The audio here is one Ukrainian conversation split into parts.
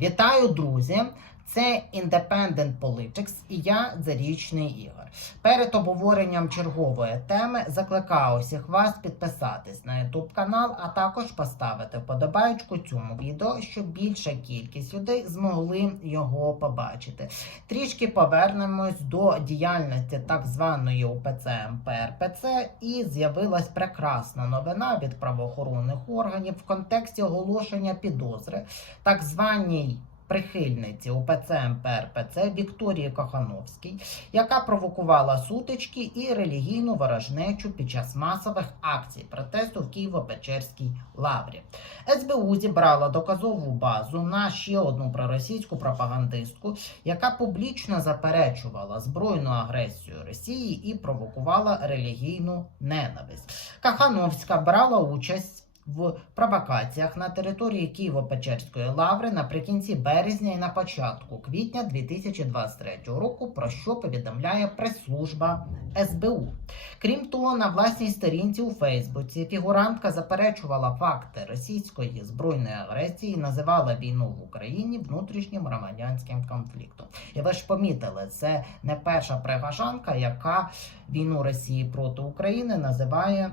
Вітаю, друзі! Це Independent Politics і я Зарічний Ігор. Перед обговоренням чергової теми закликаю усіх вас підписатись на YouTube канал, а також поставити вподобайку цьому відео, щоб більша кількість людей змогли його побачити. Трішки повернемось до діяльності так званої УПЦ МПРПЦ, і з'явилась прекрасна новина від правоохоронних органів в контексті оголошення підозри так званій прихильниці УПЦ МПРПЦ Вікторії Кохановській, яка провокувала сутички і релігійну ворожнечу під час масових акцій протесту в Києво-Печерській лаврі. СБУ зібрала доказову базу на ще одну проросійську пропагандистку, яка публічно заперечувала збройну агресію Росії і провокувала релігійну ненависть. Кахановська брала участь. В провокаціях на території Києво-Печерської лаври наприкінці березня і на початку квітня 2023 року, про що повідомляє прес-служба СБУ. Крім того, на власній сторінці у Фейсбуці фігурантка заперечувала факти російської збройної агресії, і називала війну в Україні внутрішнім громадянським конфліктом. І ви ж помітили, це не перша пригажанка, яка війну Росії проти України називає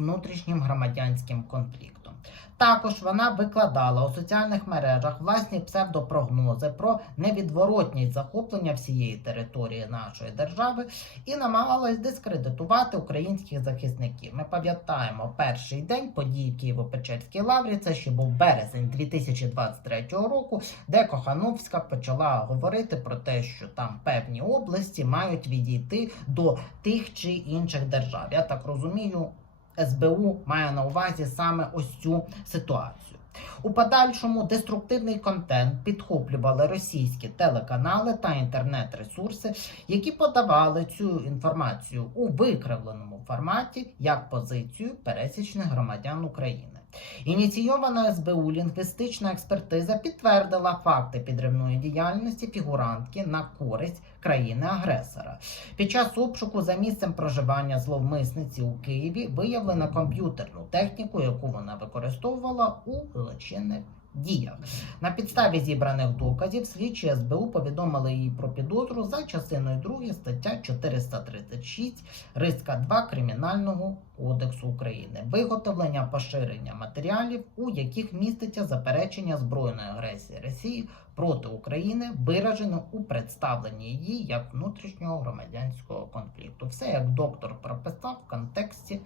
внутрішнім громадянським конфліктом. Також вона викладала у соціальних мережах власні псевдопрогнози про невідворотність захоплення всієї території нашої держави і намагалась дискредитувати українських захисників. Ми пам'ятаємо перший день подій Києво-Печерській лаврі. Це ще був березень 2023 року, де Кохановська почала говорити про те, що там певні області мають відійти до тих чи інших держав. Я так розумію. СБУ має на увазі саме ось цю ситуацію. У подальшому деструктивний контент підхоплювали російські телеканали та інтернет-ресурси, які подавали цю інформацію у викривленому форматі як позицію пересічних громадян України. Ініційована СБУ лінгвістична експертиза підтвердила факти підривної діяльності фігурантки на користь країни-агресора. Під час обшуку за місцем проживання зловмисниці у Києві виявлено комп'ютерну техніку, яку вона використовувала у злочинних діях. На підставі зібраних доказів слідчі СБУ повідомили їй про підозру за частиною 2 стаття 436 риска 2 Кримінального кодексу України. Виготовлення поширення матеріалів, у яких міститься заперечення збройної агресії Росії проти України, виражено у представленні її як внутрішнього громадянського конфлікту. Все як доктор прописав в контексті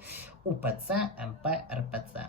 УПЦ МП РПЦ.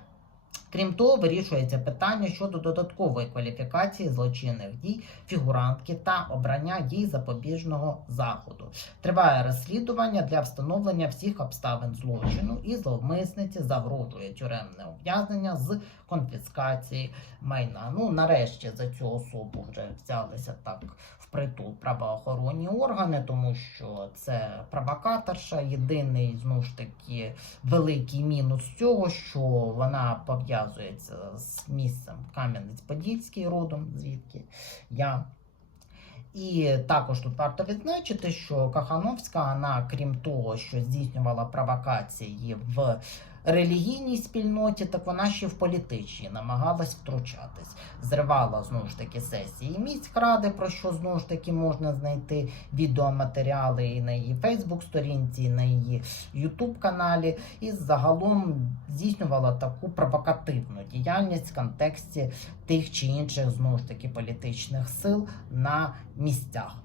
Крім того, вирішується питання щодо додаткової кваліфікації злочинних дій фігурантки та обрання дій запобіжного заходу. Триває розслідування для встановлення всіх обставин злочину і зловмисниці загрожує тюремне ув'язнення з конфіскації майна. Ну нарешті за цю особу вже взялися так впритул правоохоронні органи, тому що це провокаторша. Єдиний знову ж таки великий мінус цього, що вона пов'язується з місцем Кам'янець-Подільський родом, звідки я. І також тут варто відзначити, що Кахановська, вона, крім того, що здійснювала провокації в релігійній спільноті, так вона ще в політичній намагалась втручатись. Зривала знову ж таки сесії міськради, про що знову ж таки можна знайти відеоматеріали і на її Фейсбук-сторінці, і на її Ютуб каналі, і загалом здійснювала таку провокативну діяльність в контексті тих чи інших знову ж таки політичних сил на місцях.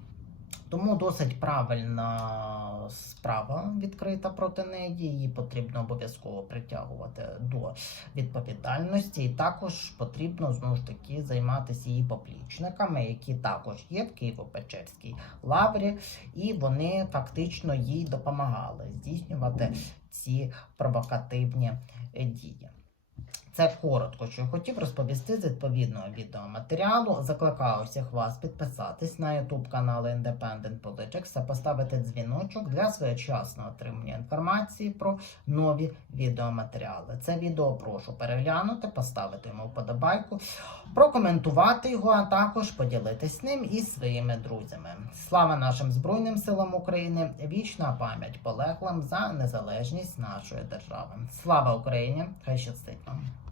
Тому досить правильна справа відкрита проти неї. Її потрібно обов'язково притягувати до відповідальності, і також потрібно знову ж таки займатися її поплічниками, які також є в Києво-Печерській лаврі, і вони фактично їй допомагали здійснювати ці провокативні дії. Це коротко, що хотів розповісти з відповідного відеоматеріалу. Закликаю всіх вас підписатись на YouTube канал Independent Politics та поставити дзвіночок для своєчасного отримання інформації про нові відеоматеріали. Це відео прошу переглянути, поставити йому вподобайку, прокоментувати його, а також поділитись ним із своїми друзями. Слава нашим Збройним силам України! Вічна пам'ять полеглим за незалежність нашої держави. Слава Україні! Хай щастить вам!